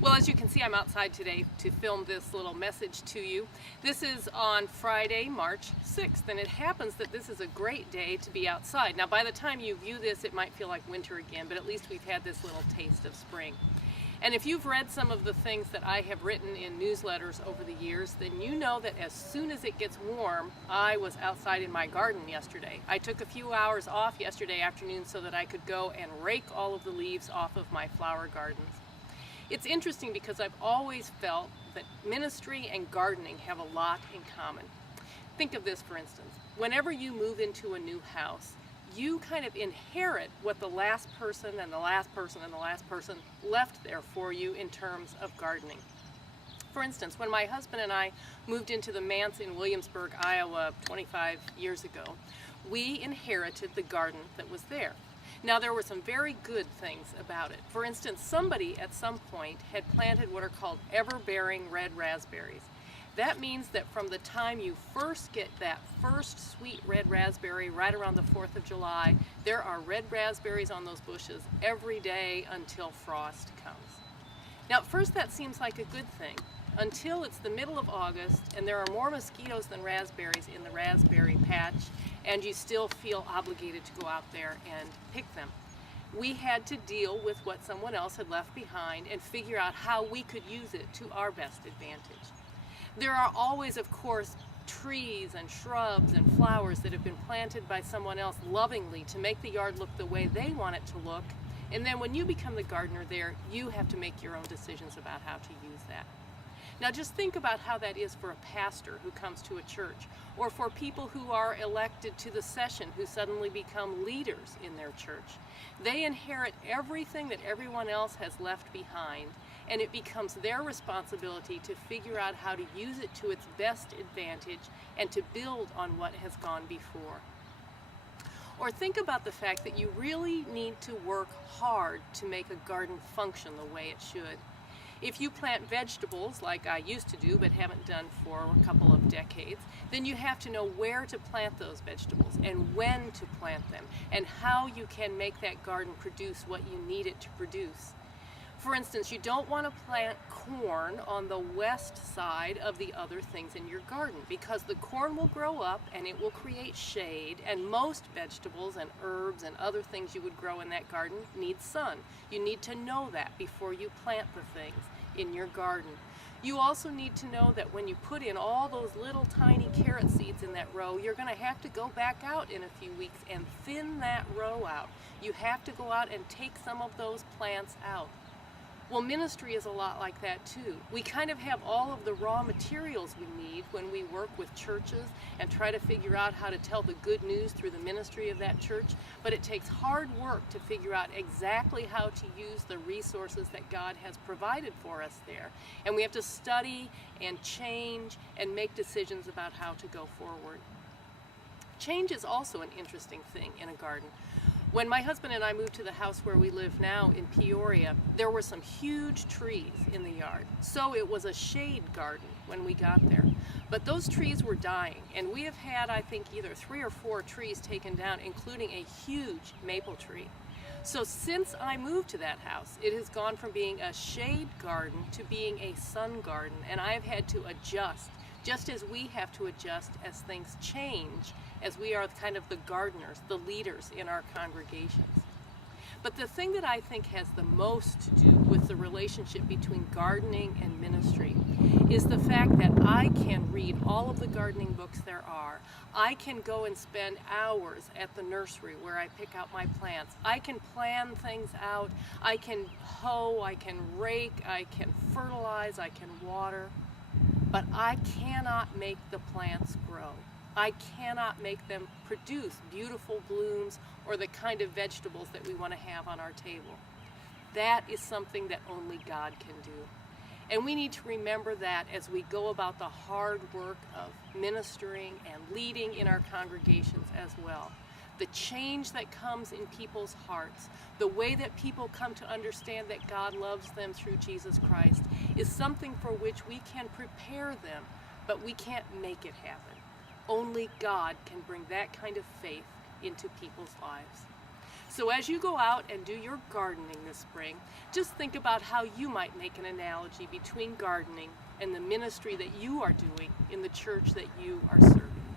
Well, as you can see, I'm outside today to film this little message to you. This is on Friday, March 6th, and it happens that this is a great day to be outside. Now, by the time you view this, it might feel like winter again, but at least we've had this little taste of spring. And if you've read some of the things that I have written in newsletters over the years, then you know that as soon as it gets warm, I was outside in my garden yesterday. I took a few hours off yesterday afternoon so that I could go and rake all of the leaves off of my flower gardens. It's interesting because I've always felt that ministry and gardening have a lot in common. Think of this, for instance. Whenever you move into a new house, you kind of inherit what the last person and the last person and the last person left there for you in terms of gardening. For instance, when my husband and I moved into the manse in Williamsburg, Iowa 25 years ago, we inherited the garden that was there. Now, there were some very good things about it. For instance, somebody at some point had planted what are called ever-bearing red raspberries. That means that from the time you first get that first sweet red raspberry right around the 4th of July, there are red raspberries on those bushes every day until frost comes. Now, at first that seems like a good thing, until it's the middle of August and there are more mosquitoes than raspberries in the raspberry patch, and you still feel obligated to go out there and pick them. We had to deal with what someone else had left behind and figure out how we could use it to our best advantage. There are always, of course, trees and shrubs and flowers that have been planted by someone else lovingly to make the yard look the way they want it to look, and then when you become the gardener there, you have to make your own decisions about how to use that. Now just think about how that is for a pastor who comes to a church, or for people who are elected to the session who suddenly become leaders in their church. They inherit everything that everyone else has left behind, and it becomes their responsibility to figure out how to use it to its best advantage and to build on what has gone before. Or think about the fact that you really need to work hard to make a garden function the way it should. If you plant vegetables, like I used to do but haven't done for a couple of decades, then you have to know where to plant those vegetables and when to plant them and how you can make that garden produce what you need it to produce. For instance, you don't want to plant corn on the west side of the other things in your garden because the corn will grow up and it will create shade, and most vegetables and herbs and other things you would grow in that garden need sun. You need to know that before you plant the things in your garden. You also need to know that when you put in all those little tiny carrot seeds in that row, you're going to have to go back out in a few weeks and thin that row out. You have to go out and take some of those plants out. Well, ministry is a lot like that too. We kind of have all of the raw materials we need when we work with churches and try to figure out how to tell the good news through the ministry of that church, but it takes hard work to figure out exactly how to use the resources that God has provided for us there. And we have to study and change and make decisions about how to go forward. Change is also an interesting thing in a garden. When my husband and I moved to the house where we live now in Peoria, there were some huge trees in the yard. So it was a shade garden when we got there. But those trees were dying, and we have had, I think, either 3 or 4 trees taken down, including a huge maple tree. So since I moved to that house, it has gone from being a shade garden to being a sun garden, and I've had to adjust, just as we have to adjust as things change, as we are kind of the gardeners, the leaders in our congregations. But the thing that I think has the most to do with the relationship between gardening and ministry is the fact that I can read all of the gardening books there are. I can go and spend hours at the nursery where I pick out my plants. I can plan things out. I can hoe, I can rake, I can fertilize, I can water. But I cannot make the plants grow. I cannot make them produce beautiful blooms or the kind of vegetables that we want to have on our table. That is something that only God can do. And we need to remember that as we go about the hard work of ministering and leading in our congregations as well. The change that comes in people's hearts, the way that people come to understand that God loves them through Jesus Christ, is something for which we can prepare them, but we can't make it happen. Only God can bring that kind of faith into people's lives. So as you go out and do your gardening this spring, just think about how you might make an analogy between gardening and the ministry that you are doing in the church that you are serving.